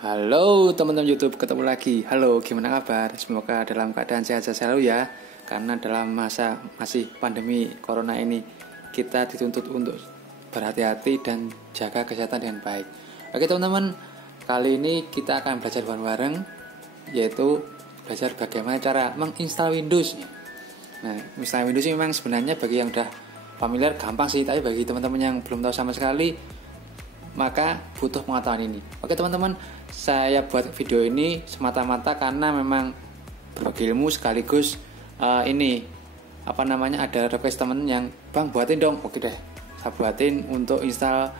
Halo teman-teman YouTube, ketemu lagi. Halo, gimana kabar? Semoga dalam keadaan sehat selalu ya. Karena dalam masa masih pandemi corona ini, kita dituntut untuk berhati-hati dan jaga kesehatan dengan baik. Oke teman-teman, kali ini kita akan belajar bareng-bareng, yaitu belajar bagaimana cara menginstal Windows. Nah, install Windows ini memang sebenarnya bagi yang udah familiar gampang sih, tapi bagi teman-teman yang belum tahu sama sekali, maka butuh pengetahuan ini. Oke teman-teman, saya buat video ini semata-mata karena memang berbagi ilmu sekaligus ada request temen yang bang buatin dong. Oke deh, saya buatin untuk install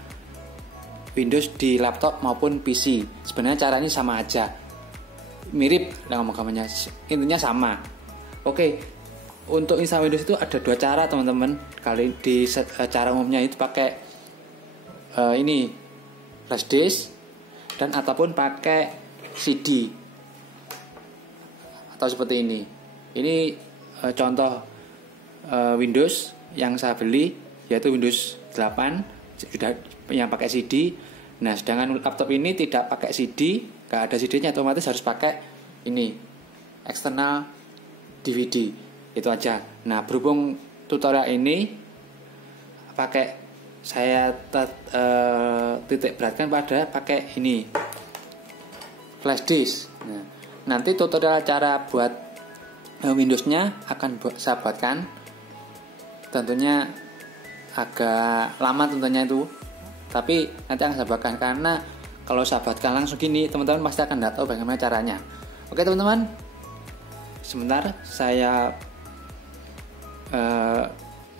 Windows di laptop maupun PC. Sebenarnya caranya sama aja, mirip gambarnya, intinya sama. Oke, untuk install Windows itu ada dua cara teman-teman. Kali di cara umumnya itu pakai flash disk dan ataupun pakai CD atau seperti ini. Ini contoh Windows yang saya beli, yaitu Windows 8 sudah yang pakai CD. Nah, sedangkan laptop ini tidak pakai CD, nggak ada CD-nya, otomatis harus pakai ini eksternal DVD. Itu aja. Nah, berhubung tutorial ini saya titik beratkan pada pakai ini flash disk. Nah, nanti tutorial cara buat Windows-nya akan saya buatkan. Tentunya agak lama tentunya itu, tapi nanti akan saya buatkan karena kalau saya buatkan langsung gini, teman-teman pasti akan tidak tahu bagaimana caranya. Oke teman-teman, sebentar saya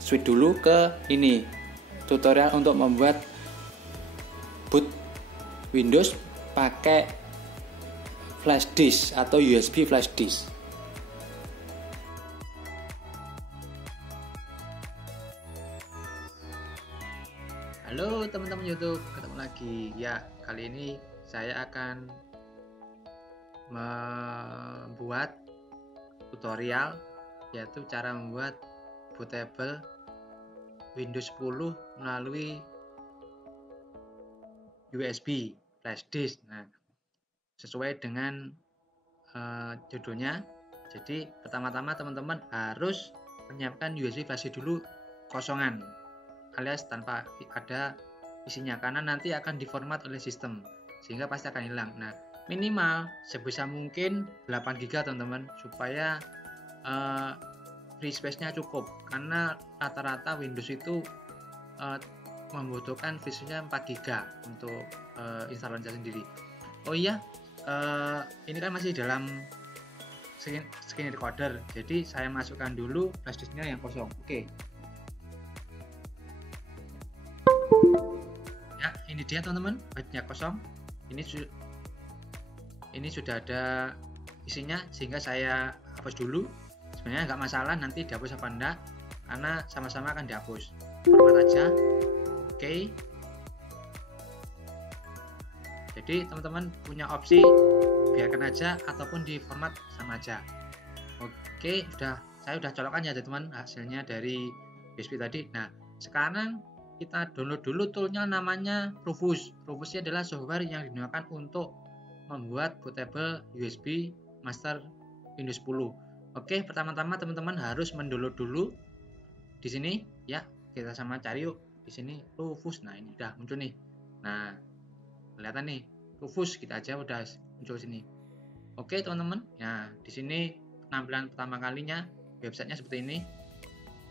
switch dulu ke ini tutorial untuk membuat boot Windows pakai flash disk atau USB flash disk. Halo teman-teman YouTube, ketemu lagi. Ya, kali ini saya akan membuat tutorial, yaitu cara membuat bootable Windows 10 melalui USB flash disk. Nah, sesuai dengan judulnya. Jadi pertama-tama teman-teman harus menyiapkan USB flash disk dulu kosongan, alias tanpa ada isinya, karena nanti akan diformat oleh sistem sehingga pasti akan hilang. Nah, minimal sebisa mungkin 8 GB teman-teman, supaya free space-nya cukup, karena rata-rata Windows itu membutuhkan free space-nya 4 GB untuk instalannya sendiri. Oh iya, ini kan masih dalam screen recorder, jadi saya masukkan dulu flash disk-nya yang kosong. Oke. Ya, ini dia teman-teman, flash-nya kosong. Ini sudah ada isinya, sehingga saya hapus dulu. Sebenarnya nggak masalah nanti dihapus apa enggak, karena sama-sama akan dihapus. Format aja. Oke. Jadi teman-teman punya opsi biarkan aja ataupun di format sama aja. Oke, saya udah colokkan ya teman-teman hasilnya dari USB tadi. Nah, sekarang kita download dulu toolnya, namanya Rufus. Rufus ini adalah software yang digunakan untuk membuat bootable USB master Windows 10. Oke, pertama-tama teman-teman harus mendownload dulu di sini ya. Kita sama cari yuk di sini Rufus. Nah, ini udah muncul nih. Nah, kelihatan nih Rufus, kita aja udah muncul sini. Oke, teman-teman. Nah, di sini penampilan pertama kalinya websitenya seperti ini.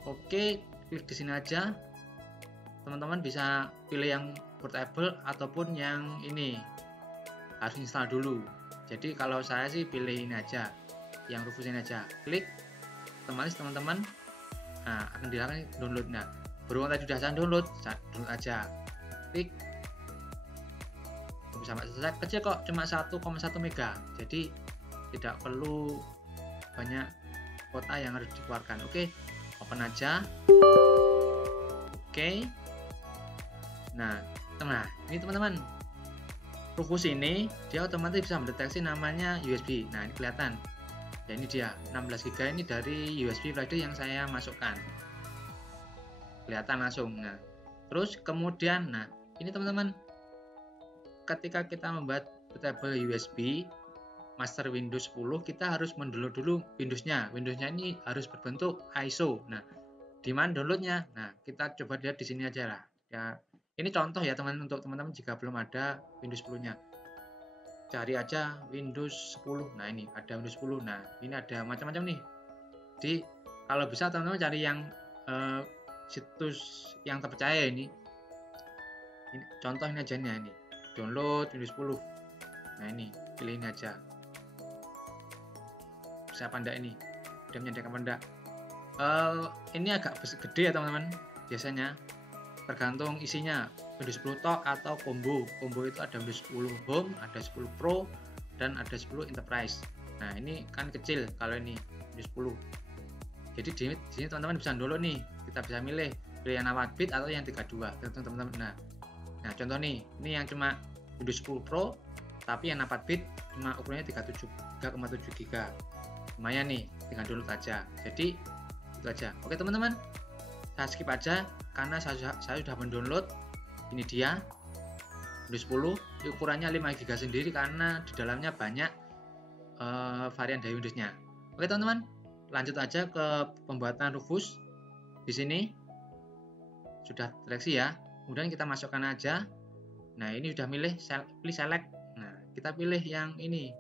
Oke, klik di sini aja. Teman-teman bisa pilih yang portable ataupun yang ini harus install dulu. Jadi kalau saya sih pilih ini aja, yang Rufus ini aja. Klik, otomatis teman-teman akan dilakukan download. Nah, berhubung tadi sudah saya download aja. Klik, sama selesai. Kecil kok, cuma 1,1 mega, jadi tidak perlu banyak kuota yang harus dikeluarkan. Oke, open aja. Oke. Nah, ini teman-teman, Rufus ini dia otomatis bisa mendeteksi namanya USB. Nah, ini kelihatan. Ya, ini dia 16 GB ini dari USB flash disk yang saya masukkan. Kelihatan langsung. Nah, terus kemudian ini teman-teman, ketika kita membuat bootable USB master Windows 10, kita harus mendownload dulu Windowsnya. Windowsnya ini harus berbentuk ISO. Nah, di mana downloadnya? Nah, kita coba lihat di sini aja lah. Ya, ini contoh ya teman-teman, untuk teman-teman jika belum ada Windows 10-nya. Cari aja Windows 10. Nah, ini ada Windows 10. Nah, ini ada macam-macam nih. Jadi, kalau bisa teman-teman cari yang situs yang terpercaya ini. Contoh ini aja nih, ini. Download Windows 10. Nah, ini pilih ini aja. Bisa apa enggak ini? Udah menyediakan apa enggak? Ini agak gede ya teman-teman. Biasanya tergantung isinya, Windows 10 tok atau combo. Combo itu ada Windows 10 Home, ada 10 Pro, dan ada 10 Enterprise. Nah, ini kan kecil kalau ini Windows 10. Jadi di sini teman-teman bisa download nih. Kita bisa milih yang 4 bit atau yang 32. Tergantung teman-teman. Nah, contoh nih, ini yang cuma Windows 10 Pro, tapi yang 4 bit cuma ukurannya 3,7 GB. Lumayan nih, tinggal download aja. Jadi itu aja. Oke teman-teman, saya skip aja karena saya sudah mendownload. Ini dia Windows 10, ukurannya 5 GB sendiri karena di dalamnya banyak varian dari Windowsnya. Oke teman-teman, lanjut aja ke pembuatan Rufus. Di sini sudah seleksi ya. Kemudian kita masukkan aja. Nah, ini sudah pilih select. Nah, kita pilih yang ini,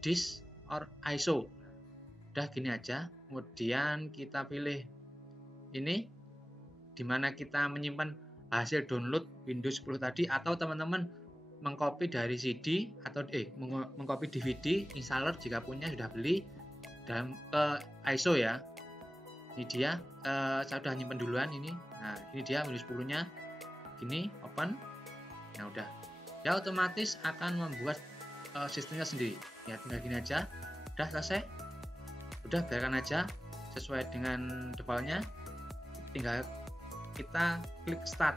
disk or ISO. Udah gini aja. Kemudian kita pilih ini, dimana kita menyimpan hasil download Windows 10 tadi, atau teman-teman mengcopy dari CD atau mengcopy DVD installer jika punya, sudah beli, dan ke ISO ya. Ini dia, saya sudah nyimpan duluan ini. Nah, ini dia Windows 10 nya. Gini, open. Nah, udah. Ya otomatis akan membuat sistemnya sendiri. Ya, tinggal gini aja. Udah selesai. Udah, biarkan aja sesuai dengan defaultnya. Tinggal kita klik start.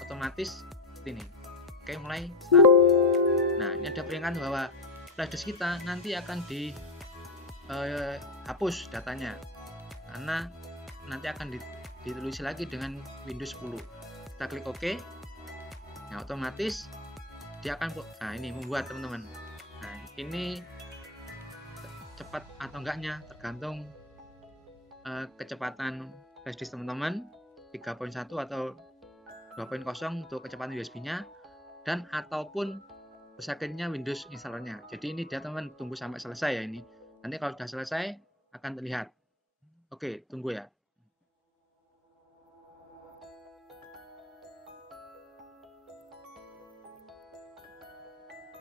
Otomatis seperti ini. Oke, mulai start. Nah, ini ada peringatan bahwa flash disk kita nanti akan dihapus datanya, karena nanti akan ditulis lagi dengan Windows 10. Kita klik OK. Nah, otomatis dia akan, nah ini membuat teman-teman. Nah, ini cepat atau enggaknya tergantung kecepatan flash disk teman-teman, 3.1 atau 2.0 untuk kecepatan USB-nya, dan ataupun second-nya Windows installernya. Jadi ini dia teman, tunggu sampai selesai ya ini. Nanti kalau sudah selesai akan terlihat. Oke, tunggu ya.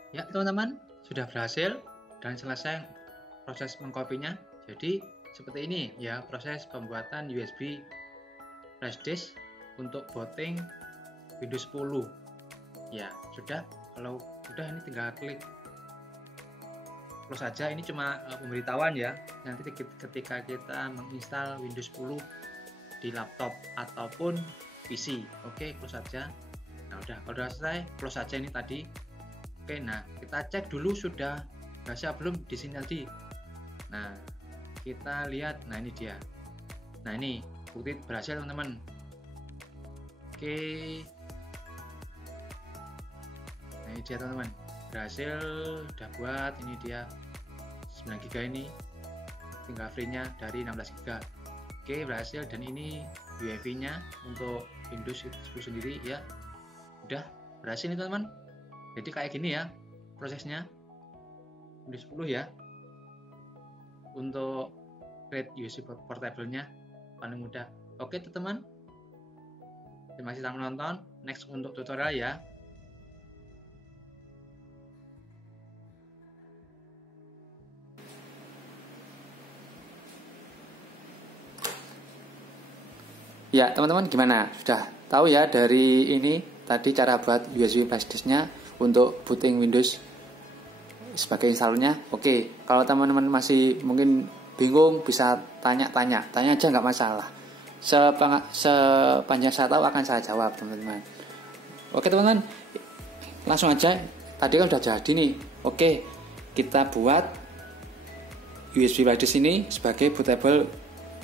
Ya teman-teman, sudah berhasil dan selesai proses mengkopinya. Jadi seperti ini ya proses pembuatan USB flash disk untuk booting Windows 10. Ya sudah, kalau sudah ini tinggal klik close saja. Ini cuma pemberitahuan ya, nanti ketika kita menginstal Windows 10 di laptop ataupun PC. Oke, close saja. Nah udah, kalau sudah selesai close saja ini tadi. Oke, nah kita cek dulu sudah berhasil belum di sini tadi. Nah kita lihat, nah ini dia. Nah ini bukti berhasil teman-teman. Oke, nah ini dia teman-teman, berhasil, udah buat. Ini dia 9 GB ini, tinggal free-nya dari 16 GB. Oke, berhasil. Dan ini UEFI nya untuk Windows 10 sendiri ya, udah berhasil nih teman-teman. Jadi kayak gini ya prosesnya Windows 10 ya, untuk create USB portable-nya paling mudah. Oke teman-teman, terima kasih telah menonton. Next untuk tutorial ya. Ya teman-teman, gimana? Sudah tahu ya dari ini tadi cara buat USB flash disk-nya untuk booting Windows sebagai installernya. Oke, kalau teman-teman masih mungkin bingung bisa tanya aja, nggak masalah. Sepanjang saya tahu akan saya jawab teman-teman. Oke teman-teman, langsung aja. Tadi kan udah jadi nih. Oke, kita buat USB flash disk ini sebagai bootable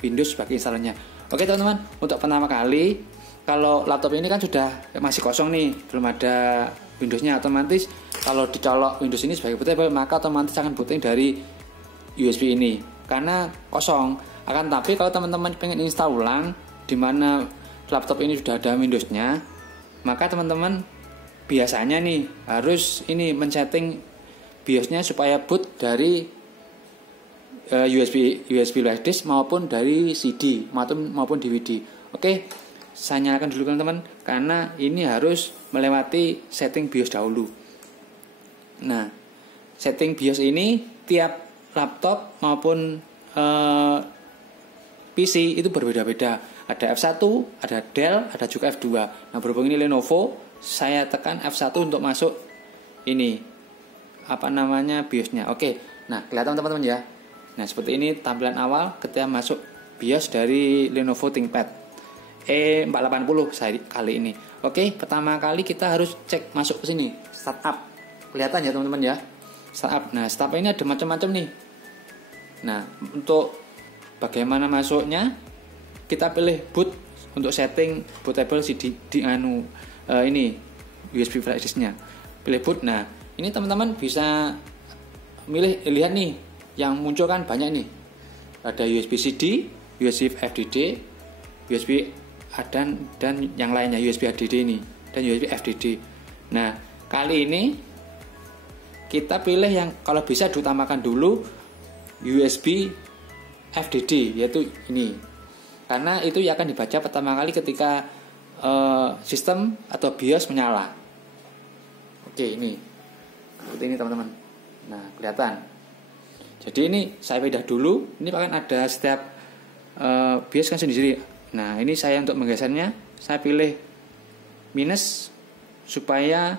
Windows sebagai installernya. Oke teman-teman, untuk pertama kali kalau laptop ini kan sudah masih kosong nih, belum ada Windowsnya. Otomatis kalau dicolok Windows ini sebagai bootable, maka otomatis akan booting dari USB ini karena kosong. Akan tapi kalau teman-teman pengen install ulang di mana laptop ini sudah ada Windowsnya, maka teman-teman biasanya nih harus ini men-setting BIOSnya supaya boot dari USB flash disk maupun dari CD maupun DVD. Oke, saya nyalakan dulu teman-teman karena ini harus melewati setting BIOS dahulu. Nah, setting BIOS ini tiap laptop maupun PC itu berbeda-beda. Ada F1, ada Dell, ada juga F2. Nah, berhubung ini Lenovo, saya tekan F1 untuk masuk ini BIOSnya. Oke. Nah, kelihatan teman-teman ya. Nah, seperti ini tampilan awal ketika masuk BIOS dari Lenovo ThinkPad E480 kali ini. Oke, pertama kali kita harus cek masuk ke sini, startup. Kelihatan ya teman-teman ya. Startup. Nah, startup ini ada macam-macam nih. Nah, untuk bagaimana masuknya, kita pilih boot untuk setting bootable CD ini USB flash disknya. Pilih boot. Nah, ini teman-teman bisa lihat nih, yang muncul kan banyak nih. Ada USB CD, USB FDD, USB dan yang lainnya, USB HDD ini dan USB FDD. Nah, kali ini kita pilih yang kalau bisa diutamakan dulu USB FDD, yaitu ini. Karena itu yang akan dibaca pertama kali ketika sistem atau BIOS menyala. Oke, ini seperti ini teman-teman. Nah, kelihatan. Jadi ini saya pindah dulu. Ini akan ada setiap BIOS kan sendiri. Nah, ini saya untuk menggesernya, saya pilih minus supaya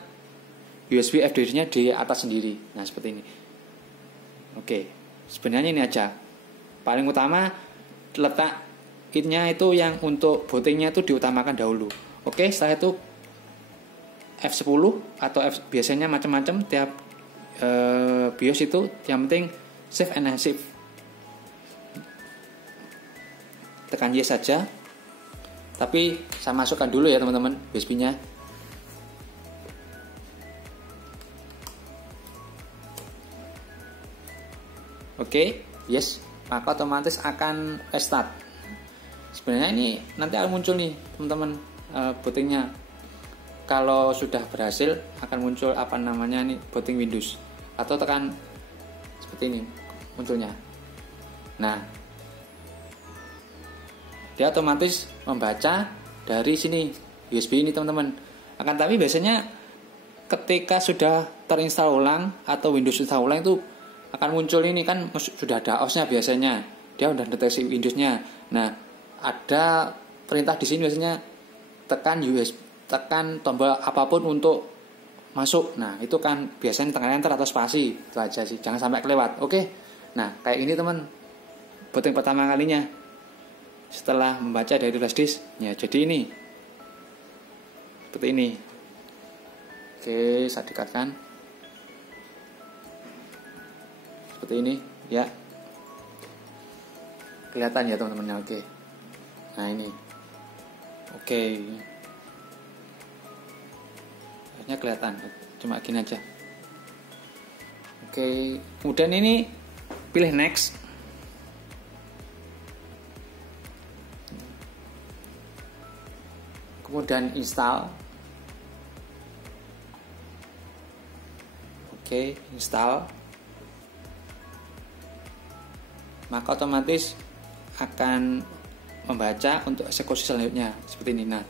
USB FDD-nya di atas sendiri. Nah, seperti ini. Oke, sebenarnya ini aja. Paling utama letak kitnya itu yang untuk bootingnya itu diutamakan dahulu. Oke, setelah itu F10 atau biasanya macam-macam tiap BIOS itu, yang penting save and save. Tekan yes saja. Tapi saya masukkan dulu ya teman-teman USB-nya. Oke, yes, maka otomatis akan restart. Sebenarnya ini nanti akan muncul nih teman-teman bootingnya. Kalau sudah berhasil akan muncul booting Windows, atau tekan seperti ini munculnya. Nah, dia otomatis membaca dari sini USB ini teman-teman. Akan tapi biasanya ketika sudah terinstall ulang atau Windows install ulang itu akan muncul ini kan sudah ada OS-nya biasanya. Dia sudah deteksi Windows-nya. Nah, ada perintah di sini biasanya tekan tombol apapun untuk masuk. Nah, itu kan biasanya tekan enter atau spasi. Itu aja sih, jangan sampai kelewat. Oke. Nah, kayak ini teman. Booting pertama kalinya setelah membaca dari flash disk. Ya, jadi ini. Seperti ini. Oke, saya dekatkan. Seperti ini, ya. Kelihatan ya teman-teman. Oke. Nah, ini. Oke. Akhirnya kelihatan. Cuma gini aja. Oke, kemudian ini pilih next. Kemudian install. Oke, install. Maka otomatis akan membaca untuk eksekusi selanjutnya seperti ini. Nah,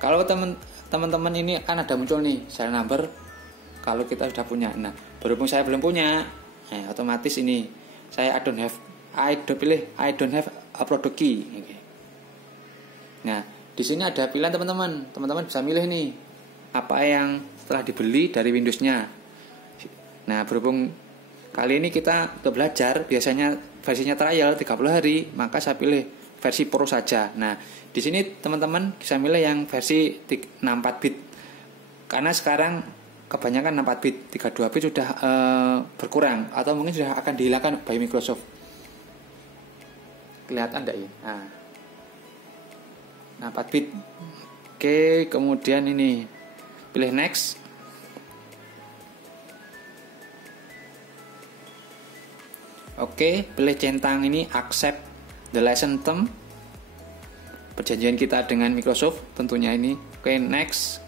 kalau teman-teman ini akan ada muncul nih serial number kalau kita sudah punya. Nah, berhubung saya belum punya, otomatis ini saya I don't have upload key. Okay. Nah, di sini ada pilihan teman-teman. Teman-teman bisa milih nih apa yang telah dibeli dari Windows-nya. Nah, berhubung kali ini kita untuk belajar biasanya versinya trial 30 hari, maka saya pilih versi Pro saja. Nah, di sini teman-teman bisa milih yang versi 64 bit. Karena sekarang kebanyakan 64 bit, 32 bit sudah berkurang atau mungkin sudah akan dihilangkan by Microsoft. Kelihatan enggak ya? Nah, 64 bit. Oke, kemudian ini pilih next. Oke, pilih centang ini accept the license term, perjanjian kita dengan Microsoft tentunya ini. Oke, next.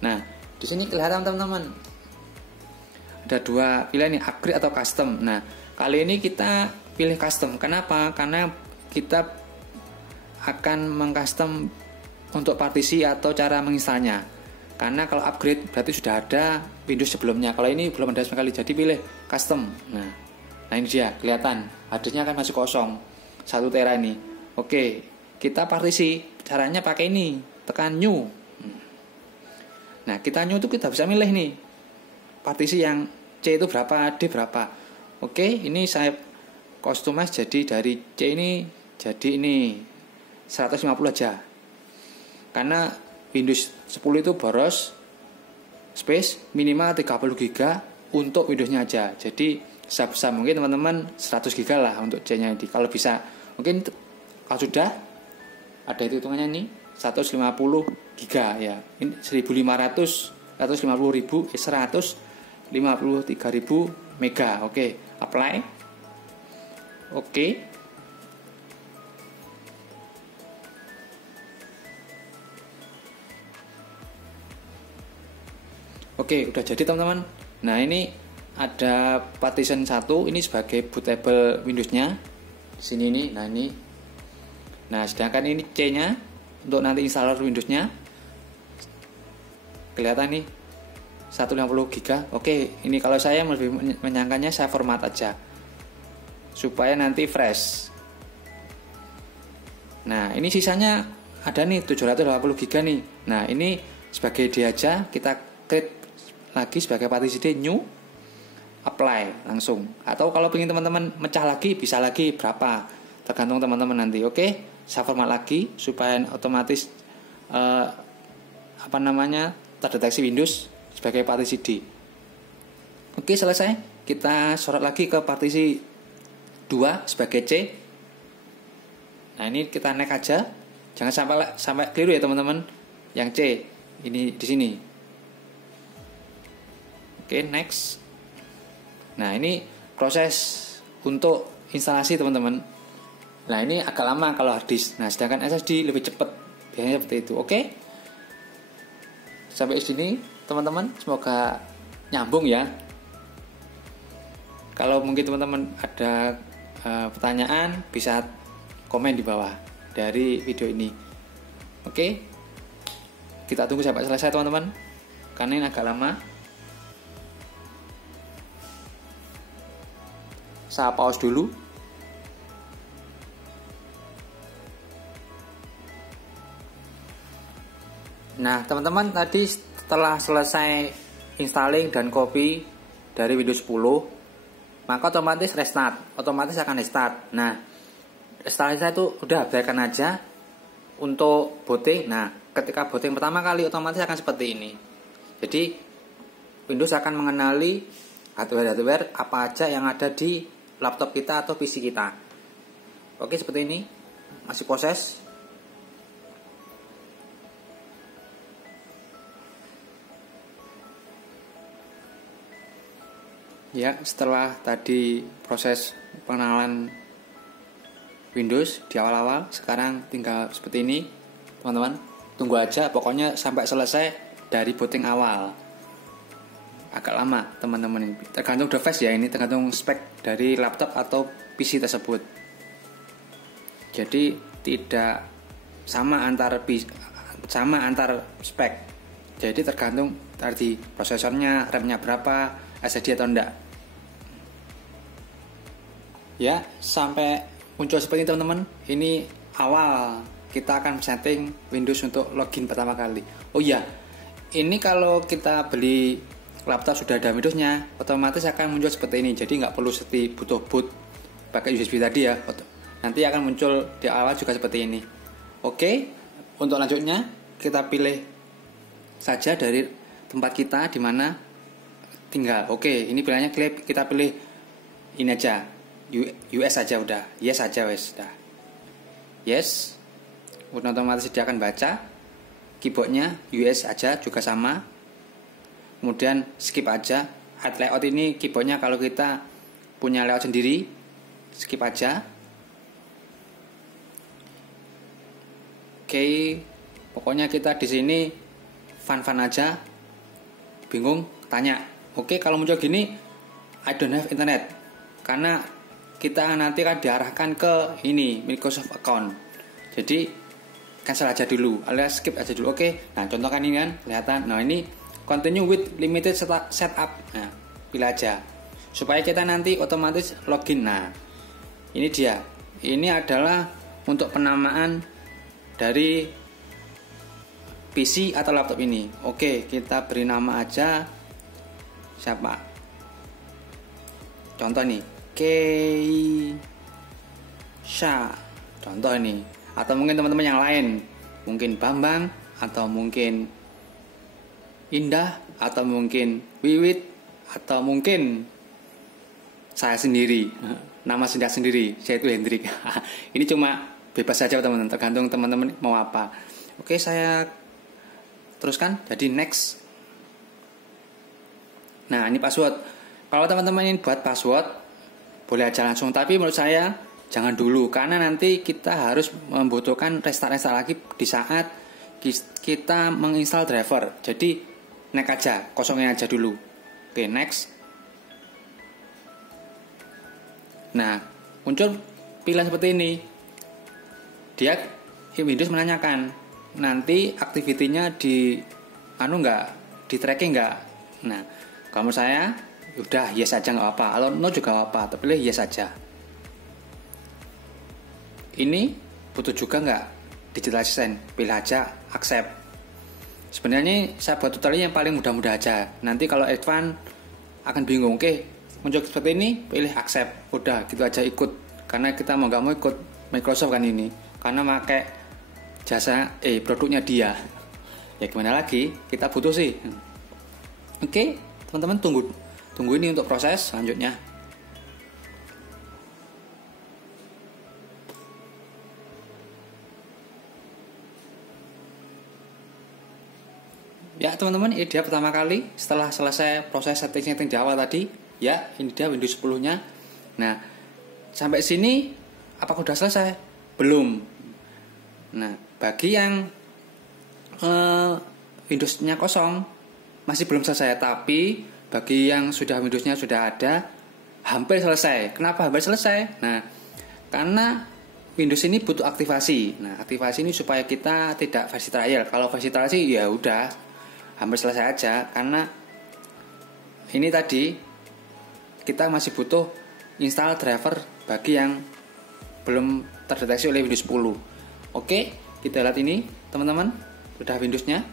Nah, di sini kelihatan teman-teman ada dua pilihan nih, upgrade atau custom. Nah, kali ini kita pilih custom. Kenapa? Karena kita akan mengcustom untuk partisi atau cara menginstalnya. Karena kalau upgrade berarti sudah ada Windows sebelumnya. Kalau ini belum ada sama sekali, jadi pilih custom. Nah ini dia, kelihatan harddisknya kan masih kosong 1 tera ini. Oke, kita partisi, caranya pakai ini, tekan new. Nah kita new itu kita bisa milih nih partisi yang C itu berapa, D berapa. Oke, ini saya customize jadi dari C ini jadi ini 150 aja, karena Windows 10 itu boros space minimal 30 GB untuk Windowsnya aja. Jadi sebesar mungkin teman-teman 100 GB lah untuk C-nya ini. Kalau bisa, mungkin kalau sudah ada hitungannya nih 150 GB ya. Ini 1500, 153.000 mega. Oke, apply. Oke. Oke, udah jadi teman-teman. Nah, ini ada partition 1 ini sebagai bootable Windows-nya. Di sini ini. Nah, ini. Nah, sedangkan ini C-nya untuk nanti installer Windows-nya. Kelihatan nih 150 GB. Oke, ini kalau saya lebih menyangkanya saya format aja supaya nanti fresh. Nah, ini sisanya ada nih 780 GB nih. Nah, ini sebagai D aja, kita create lagi sebagai partisi D, new, apply langsung. Atau kalau ingin teman-teman mecah lagi bisa lagi berapa, tergantung teman-teman nanti. Oke, saya format lagi supaya otomatis terdeteksi Windows sebagai partisi D. Oke, selesai. Kita sorot lagi ke partisi 2 sebagai C. Nah, ini kita next aja. Jangan sampai keliru ya teman-teman. Yang C ini di sini. Oke, next. Nah, ini proses untuk instalasi teman-teman. Nah, ini agak lama kalau hard disk. Nah, sedangkan SSD lebih cepat. Biasanya seperti itu. Oke. Sampai sini teman-teman, semoga nyambung ya. Kalau mungkin teman-teman ada pertanyaan, bisa komen di bawah dari video ini. Oke. Kita tunggu sampai selesai teman-teman, karena ini agak lama. Saya pause dulu. Nah, teman-teman, tadi setelah selesai installing dan copy dari Windows 10, maka otomatis otomatis akan restart. Nah, instalasi saya itu udah biarkan aja untuk booting. Nah, ketika booting pertama kali otomatis akan seperti ini. Jadi Windows akan mengenali hardware apa aja yang ada di laptop kita atau PC kita. Oke, seperti ini. Masih proses. Ya, setelah tadi proses pengenalan Windows di awal-awal, sekarang tinggal seperti ini, teman-teman. Tunggu aja, pokoknya sampai selesai dari booting awal. Agak lama, teman-teman. Ini tergantung device ya, ini tergantung spek dari laptop atau PC tersebut. Jadi tidak sama antar spek. Jadi tergantung tadi prosesornya, RAM-nya berapa, SSD atau enggak. Ya, sampai muncul seperti ini teman-teman. Ini awal kita akan setting Windows untuk login pertama kali. Oh iya, ini kalau kita beli laptop sudah ada Windows-nya, otomatis akan muncul seperti ini. Jadi nggak perlu butuh boot pakai USB tadi ya. Nanti akan muncul di awal juga seperti ini. Oke, untuk lanjutnya kita pilih saja dari tempat kita di mana tinggal. Oke, ini pilihannya kita pilih ini aja, US aja udah, yes aja wes dah. Yes, otomatis dia akan baca. Keyboardnya US aja juga sama. kemudian skip aja. Add layout ini keyboardnya kalau kita punya layout sendiri, skip aja. Oke, pokoknya kita di sini fun-fun aja. Bingung, tanya. Oke, kalau muncul gini, I don't have internet, karena kita nanti akan diarahkan ke ini Microsoft account. Jadi cancel aja dulu, alias skip aja dulu. Oke, nah contoh kan ini kan kelihatan. Nah ini continue with limited setup. Nah pilih aja supaya kita nanti otomatis login. Nah ini dia. Ini adalah untuk penamaan dari PC atau laptop ini. Oke, kita beri nama aja siapa? Contoh nih, Keisha. Contoh ini. Atau mungkin teman-teman yang lain, mungkin Bambang, atau mungkin Indah, atau mungkin Wiwit, atau mungkin saya sendiri, nama saya sendiri, yaitu Hendrik. Ini cuma bebas saja teman-teman, tergantung teman-teman mau apa. Oke, saya teruskan, jadi next. Nah ini password. Kalau teman-teman ingin buat password, boleh aja langsung, tapi menurut saya jangan dulu, karena nanti kita harus membutuhkan restart lagi di saat kita menginstal driver. Jadi next aja, kosongin aja dulu. Oke, next. Nah, muncul pilihan seperti ini. Dia Windows menanyakan, nanti aktivitinya di di tracking nggak? Nah, kalau saya udah yes aja nggak apa, kalau no juga nggak apa, tapi pilih yes aja. Ini butuh juga nggak digital assistant, pilih aja accept. Sebenarnya saya buat tutorial yang paling mudah-mudah aja, nanti kalau advance akan bingung. Oke, muncul seperti ini, pilih accept, udah gitu aja ikut, karena kita mau nggak mau ikut Microsoft kan ini, karena pakai jasa produknya dia. Ya gimana lagi, kita butuh sih. Oke, teman-teman tunggu ini untuk proses selanjutnya. Ya teman-teman, ini dia pertama kali setelah selesai proses setting di awal tadi. Ya, ini dia Windows 10-nya. Nah, sampai sini apakah sudah selesai? Belum. Nah, bagi yang Windows-nya kosong masih belum selesai, tapi bagi yang sudah Windows-nya sudah ada hampir selesai. Kenapa hampir selesai? Nah, karena Windows ini butuh aktivasi. Nah, aktivasi ini supaya kita tidak versi trial. Kalau versi trial sih ya udah hampir selesai aja, karena ini tadi kita masih butuh install driver bagi yang belum terdeteksi oleh Windows 10. Oke, kita lihat ini teman-teman, sudah Windows-nya.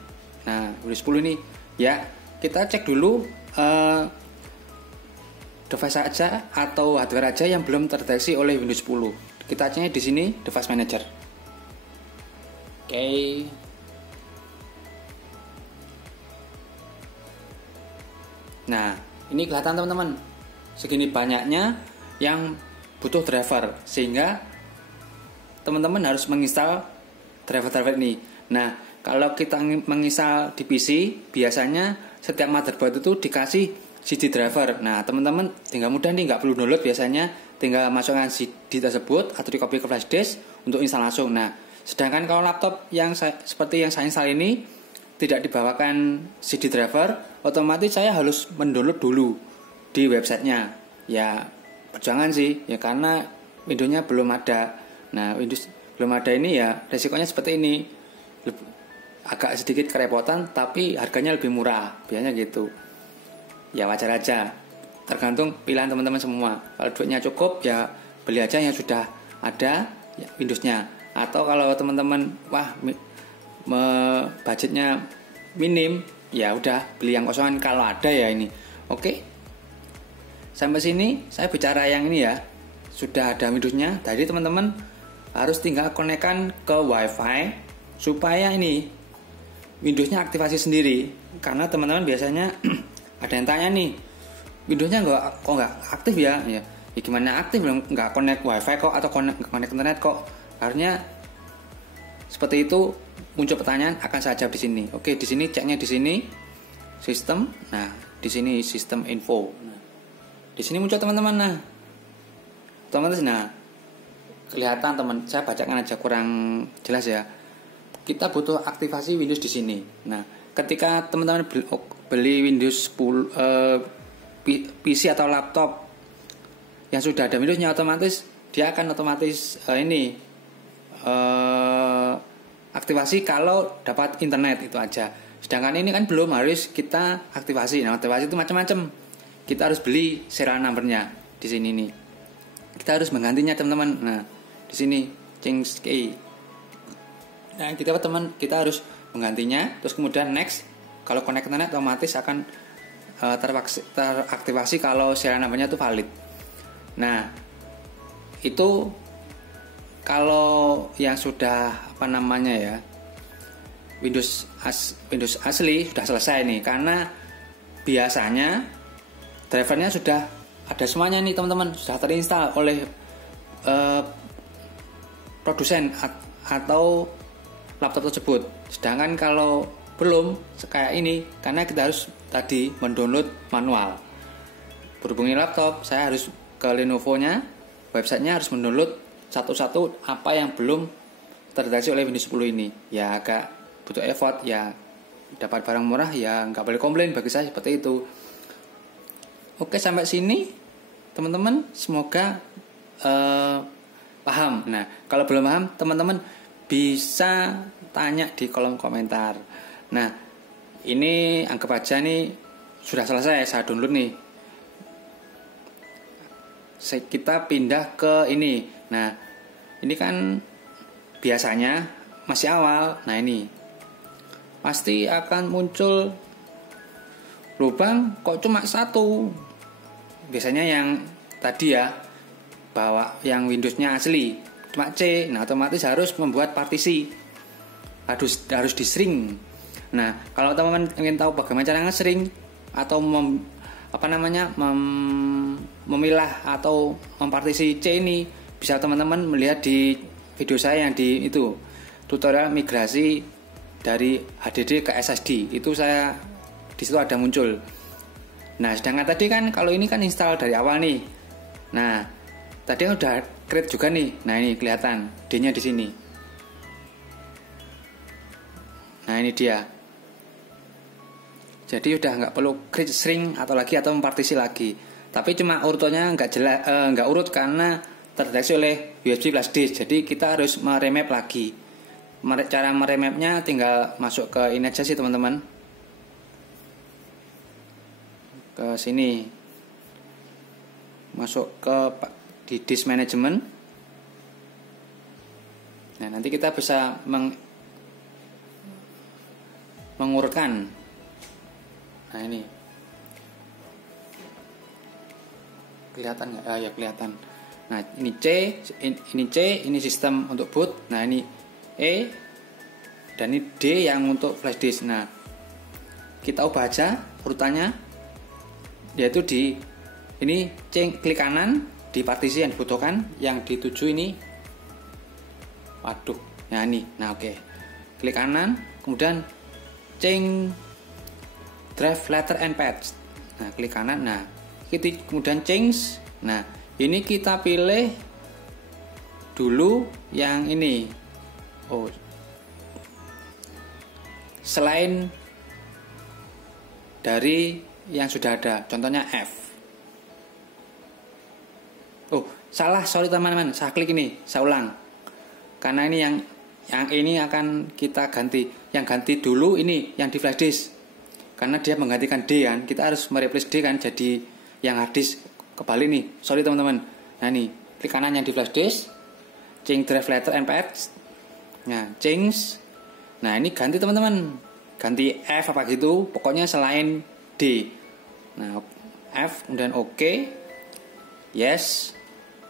Nah, Windows 10 ini ya, kita cek dulu device aja atau hardware aja yang belum terdeteksi oleh Windows 10. Kita cek di sini device manager. Oke. Nah, ini kelihatan teman-teman, segini banyaknya yang butuh driver, sehingga teman-teman harus menginstal driver-driver ini. Nah, kalau kita menginstal di PC, biasanya setiap motherboard itu dikasih CD driver. Nah, teman-teman tinggal mudah nih, nggak perlu download, biasanya tinggal masukkan CD tersebut atau di copy ke flash disk untuk install langsung. Nah, sedangkan kalau laptop yang seperti yang saya install ini tidak dibawakan CD driver, otomatis saya harus mendownload dulu di websitenya. Ya perjuangan sih, ya karena Windows-nya belum ada. Nah, Windows belum ada ini ya resikonya seperti ini, agak sedikit kerepotan, tapi harganya lebih murah, biasanya gitu. Ya wajar aja, tergantung pilihan teman-teman semua. Kalau duitnya cukup ya beli aja yang sudah ada ya, Windows-nya. Atau kalau teman-teman budgetnya minim, ya udah beli yang kosongan kalau ada ya ini. Oke, sampai sini saya bicara yang ini ya, sudah ada Windows-nya. Jadi teman-teman harus tinggal konekkan ke WiFi supaya ini Windows-nya aktivasi sendiri. Karena teman-teman biasanya ada yang tanya nih, Windows-nya kok nggak aktif ya? Ya gimana aktif, belum nggak connect WiFi kok, atau connect internet kok? Karena seperti itu muncul pertanyaan, akan saya jawab di sini. Oke, di sini ceknya di sini. sistem. Nah, di sini sistem info. Nah, di sini muncul teman-teman. Nah, otomatis kelihatan teman. Saya bacakan aja kurang jelas ya. Kita butuh aktivasi Windows di sini. Nah, ketika teman-teman beli Windows 10 PC atau laptop yang sudah ada Windowsnya, otomatis dia akan otomatis aktivasi kalau dapat internet, itu aja. Sedangkan ini kan belum, harus kita aktivasi. Nah, aktivasi itu macam-macam. Kita harus beli serial numbernya di sini nih. Kita harus menggantinya teman-teman. Nah, di sini change key. Nah, kita harus menggantinya. Terus kemudian next. Kalau connect internet otomatis akan teraktivasi kalau serial numbernya itu valid. Nah, itu kalau yang sudah Windows asli sudah selesai nih, karena biasanya drivernya sudah ada semuanya nih teman-teman, sudah terinstall oleh produsen atau laptop tersebut. Sedangkan kalau belum kayak ini, karena kita harus tadi mendownload manual. Berhubungi laptop, saya harus ke Lenovo-nya, websitenya harus mendownload satu-satu apa yang belum terdeteksi oleh Windows 10 ini. Ya agak butuh effort, ya dapat barang murah ya nggak boleh komplain, bagi saya seperti itu. Oke, sampai sini teman-teman semoga paham. Nah, kalau belum paham teman-teman bisa tanya di kolom komentar. Nah, ini anggap aja nih sudah selesai, saya download nih. Kita pindah ke ini. Nah, ini kan biasanya masih awal. Nah, ini pasti akan muncul lubang kok cuma satu. Biasanya yang tadi ya, bahwa yang Windowsnya asli cuma C. Nah, otomatis harus membuat partisi, harus di-shrink. Nah, kalau teman-teman ingin tahu bagaimana cara nge-shrink atau memilah atau mempartisi C ini, bisa teman-teman melihat di video saya yang di itu tutorial migrasi dari HDD ke SSD. Itu saya di situ ada muncul. Nah, sedangkan tadi kan kalau ini kan install dari awal nih. Nah, tadi kan udah create juga nih. Nah, ini kelihatan D-nya di sini. Nah, ini dia. Jadi udah nggak perlu create shrink atau mempartisi lagi. Tapi cuma urutannya nggak urut karena terdeteksi oleh USB flash disk. Jadi kita harus meremap lagi. Cara meremapnya tinggal masuk ke ini aja sih teman-teman. Ke sini. Masuk di disk management. Nah, nanti kita bisa mengurutkan. Nah, ini kelihatan nggak? Ya kelihatan. Nah, ini C, ini sistem untuk boot. Nah, ini E dan ini D yang untuk flash disk. Nah, kita ubah aja urutannya, yaitu di ini klik kanan di partisi yang dibutuhkan, yang dituju ini. Waduh, nah ini. Nah, oke. Klik kanan, kemudian drive letter and patch. Nah, klik kanan. Nah, kemudian change. Nah, ini kita pilih dulu yang ini. Oh, selain dari yang sudah ada, contohnya F. Oh, sorry teman-teman, saya klik ini, saya ulang. Karena ini yang ini akan kita ganti. Yang ganti dulu ini yang di flash disk. Karena dia menggantikan D kan, kita harus mereplace D kan, jadi yang hard disk kebalik nih. Sorry teman-teman. Nah, ini klik kanan yang di flash disk, change drive letter and patch. Nah, change. Nah, ini ganti teman-teman. Ganti F apa gitu, pokoknya selain D. Nah, F kemudian OK. Yes.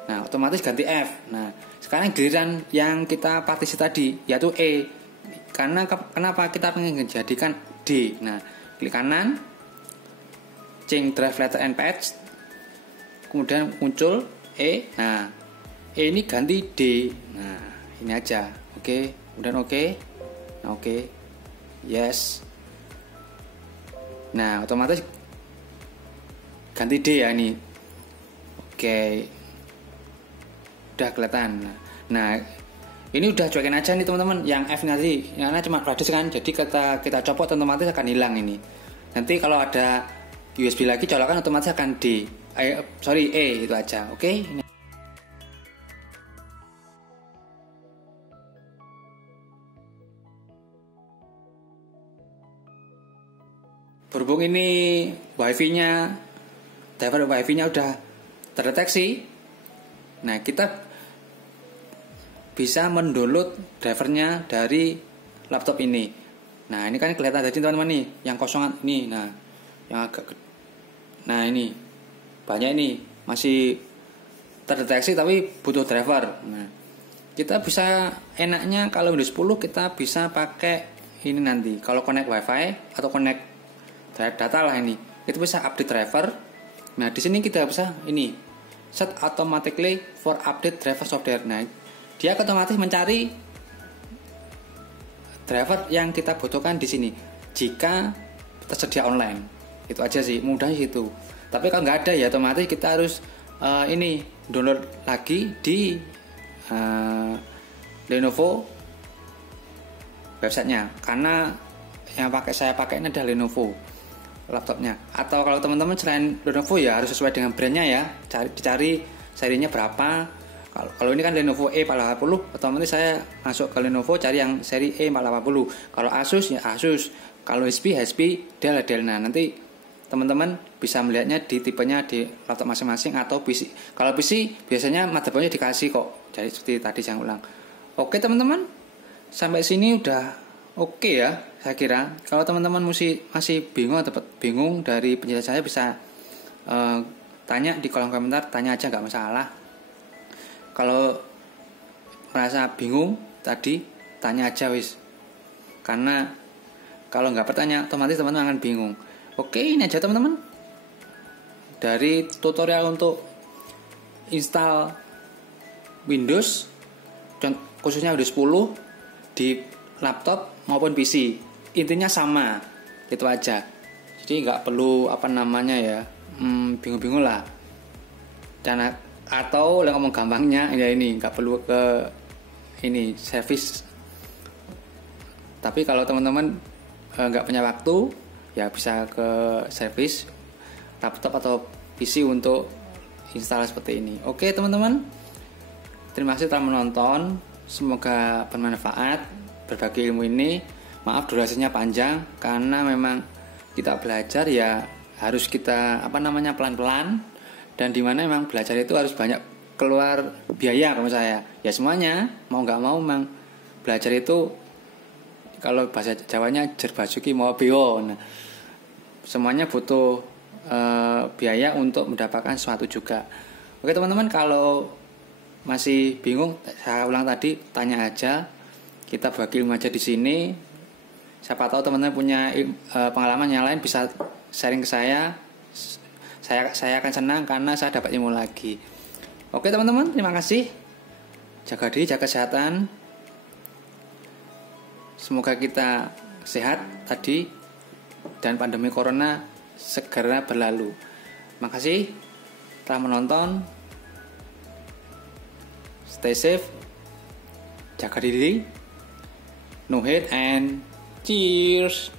Nah, otomatis ganti F. Nah, sekarang giliran yang kita partisi tadi, yaitu E. Karena kenapa kita ingin menjadikan D. Nah, klik kanan, change drive letter and patch, kemudian muncul E. Nah, E ini ganti D. Nah, ini aja. Oke, kemudian oke. Nah, oke. Yes. Nah, otomatis ganti D ya ini. Oke. Udah kelihatan. Nah, ini udah cuekin aja nih teman-teman. Yang F nanti, karena cuma flash disk kan, jadi kita copot otomatis akan hilang ini. Nanti kalau ada USB lagi colokan otomatis akan D. E itu aja. Oke. Ini. Berhubung ini WiFi-nya, driver WiFi-nya udah terdeteksi. Nah, kita bisa mendownload drivernya dari laptop ini. Nah, ini kan kelihatan tadi teman-teman nih, yang kosongan ini. Nah, yang agak ini banyak ini masih terdeteksi tapi butuh driver. Nah, kita bisa enaknya kalau Windows 10 kita bisa pakai ini nanti. Kalau connect WiFi atau connect data lah ini, itu bisa update driver. Nah, di sini kita bisa ini set automatically for update driver software. Nah, dia otomatis mencari driver yang kita butuhkan di sini jika tersedia online. Itu aja sih, mudahnya itu. Tapi kalau nggak ada ya otomatis kita harus ini download lagi di Lenovo websitenya, karena yang saya pakai ini adalah Lenovo laptopnya. Atau kalau teman-teman selain Lenovo ya harus sesuai dengan brandnya ya, dicari serinya berapa. Kalau ini kan Lenovo E480, otomatis saya masuk ke Lenovo cari yang seri E480. Kalau Asus ya Asus, kalau HP Dell. Nah, nanti teman-teman bisa melihatnya di tipenya di laptop masing-masing atau PC. Kalau PC biasanya motherboardnya dikasih kok, jadi seperti tadi saya ulang. Oke teman-teman, sampai sini udah oke ya, saya kira. Kalau teman-teman masih bingung atau bingung dari penjelasan saya, bisa tanya di kolom komentar, tanya aja nggak masalah. Kalau merasa bingung tadi, tanya aja wis. Karena kalau nggak bertanya, otomatis teman-teman akan bingung. Oke, ini aja teman-teman. Dari tutorial untuk install Windows, khususnya Windows 10 di laptop maupun PC, intinya sama, itu aja. Jadi nggak perlu bingung-bingung lah. Atau yang ngomong gampangnya ya ini nggak perlu ke ini service. Tapi kalau teman-teman nggak punya waktu, ya bisa ke service laptop atau PC untuk install seperti ini. Oke teman-teman, terima kasih telah menonton. Semoga bermanfaat berbagi ilmu ini. Maaf durasinya panjang karena memang kita belajar ya harus kita pelan-pelan, dan dimana memang belajar itu harus banyak keluar biaya. Kalau saya ya semuanya mau nggak mau memang belajar itu, kalau bahasa Jawanya jerbasuki mau beo. Nah, semuanya butuh biaya untuk mendapatkan sesuatu juga. Oke teman-teman, kalau masih bingung, saya ulang tadi, tanya aja. Kita bagi ilmu aja di sini. Siapa tahu teman-teman punya pengalaman yang lain, bisa sharing ke saya. Saya akan senang karena saya dapat ilmu lagi. Oke teman-teman, terima kasih. Jaga diri, jaga kesehatan. Semoga kita sehat tadi dan pandemi corona segera berlalu. Makasih telah menonton. Stay safe, jaga diri, no hate, and cheers.